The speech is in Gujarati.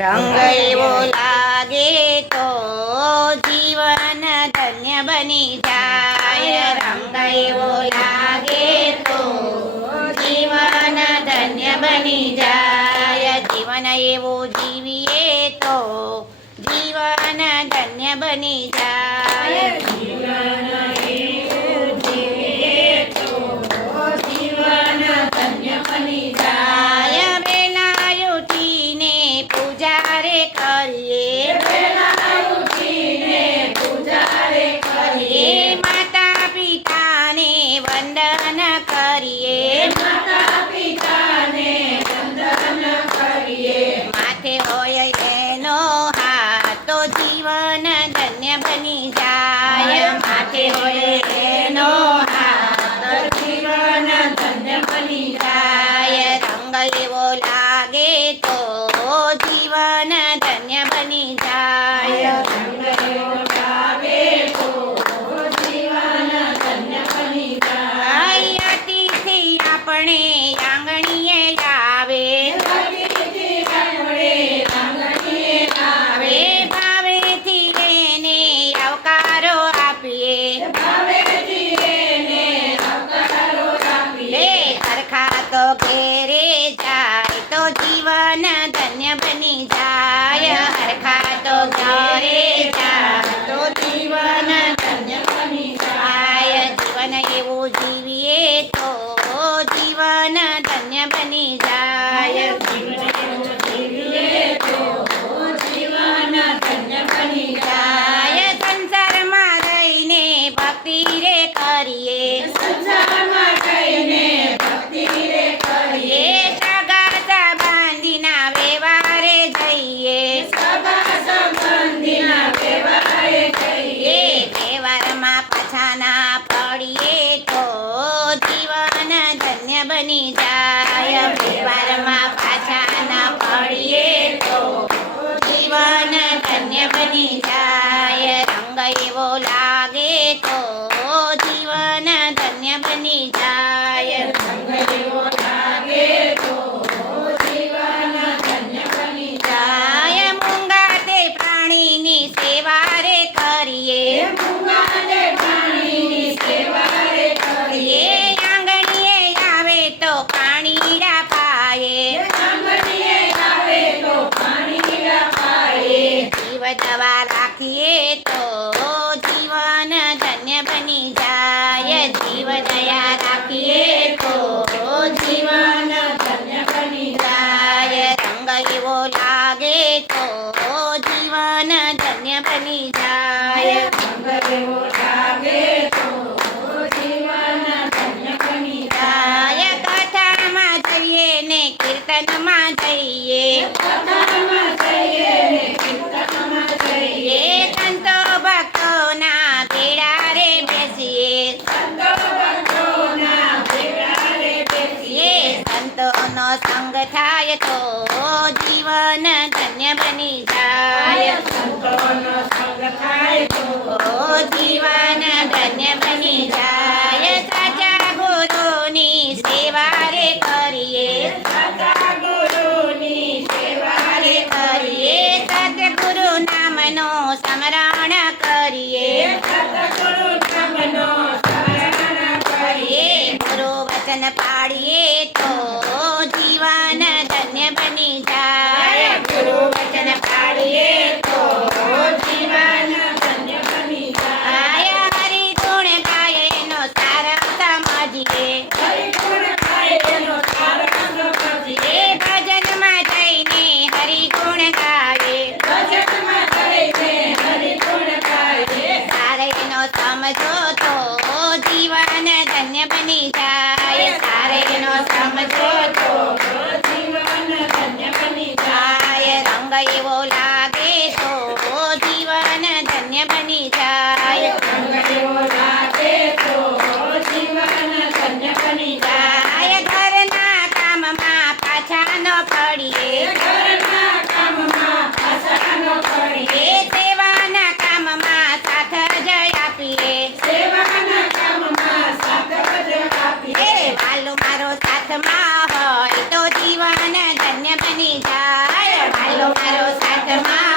રંગ એવો લાગે તો જીવન ધન્ય બની જાય. રંગ એવો લાગે તો જીવન ધન્ય બની જાય. જીવન એવું જીવીએ તો જીવન ધન્ય બની જાય. જીવન ધન્ય બની જાય. માથે હોય એનો હાથ જીવન ધન્ય બની જાય. રંગ એવો લાગે તો જીવન ધન્ય બની જાય. રંગ એવો લાગે તો જીવન ધન્ય બની જાય. અતિથિ આપણે આંગણીએ લાવે, તો ઘેરે જાય તો જીવન ધન્ય બની જાય. હરખા તો ઘરે જાય તો જીવન ધન્ય બની જાય. જીવન એવું જીવીએ તો જીવન ધન્ય બની જાય. જીવન એવું જીવીએ તો જીવન ધન્ય બની જાય. સંસારમાં રહીને ભક્તિ રે કરીએ, સંસારમાં રહીને ભક્તિ રે કરીએ. સગા સંબંધીના વ્યવહારે જઈએ, સગા સંબંધીના વ્યવહારે જઈએ. વ્યવહારમાં પાછા ના પડીએ તો જીવન ધન્ય બની જાય. વ્યવહારમાં પાછા ના પડીએ તો જીવન ધન્ય બની જાય. રંગ એવો લાગે તો જીવન ધન્ય બની જાય. રંગ એવો લાગે તો જીવન ધન્ય બની જાય. મૂંગા તે પ્રાણીની સેવા રે કરીએ, મૂંગા તે પ્રાણીની સેવા રે કરીએ. આંગણીએ આવે તો પાણીડા પાયે, આંગણીએ આવે તો પાણીડા પાયે. જીવ દવા રાખીએ તો જીવન ધન્ય બની જાય. જીવ દયા રાખીએ તો જીવન ધન્ય બની જાય. રંગ એવો લાગે તો જીવન ધન્ય બની જાય. રંગ એવો લાગે તો જીવન ધન્ય બની જાય. કથામાં જઈએ ને કીર્તનમાં જઈએ, કથામાં જઈએ ને કીર્તનમાં જઈએ. સંતો ભક્તોના ભેળા રે બેસીએ, સંતો ભક્તોના ભેળા રે બેસીએ. સંતોનો સંગ થાય તો જીવન ધન્ય બની જાય. સંતોનો સંગ થાય તો જીવન ધન્ય બની જાય. સાચા ગુરુની સેવા રે કરીએ, સાચા ગુરુની સેવા રે કરીએ. સતગુરુ નામનો સ્મરણ કરીએ, સતગુરુ નામનો સ્મરણ કરીએ. ગુરુ વચન પાડીએ તો જીવન ધન્ય બની જાય. ગુરુ વચન પાડીએ તો જીવન ધન્ય બની જાય. હરિ ગુણ ગાય એનો સાર સમજીએ, હરિ ગુણ ગાય એનો સાર સમજીએ. ભજનમાં જઈને હરિ ગુણ ગાય, ભજનમાં જઈને હરિ ગુણ ગાય. સારે એનો સમજો તો જીવન ધન્ય બની જાય. સારે એનો સમજો તો જીવન ધન્ય બની જાય. રંગ એવો લાગે તો જીવન ધન્ય બની જાય. રંગ એવો લાગે તો જીવન ધન્ય બની જાય. ઘરના કામમાં પાછા ન પડીએ, ઘરના કામમાં પાછા ન પડીએ. સેવાના કામમાં સાથ જ આપીએ, સેવાના કામમાં સાથ જ આપીએ. વાલો મારો સાથમાં હોય તો જીવન ધન્ય બની જાય. વાલો મારો હાથમાં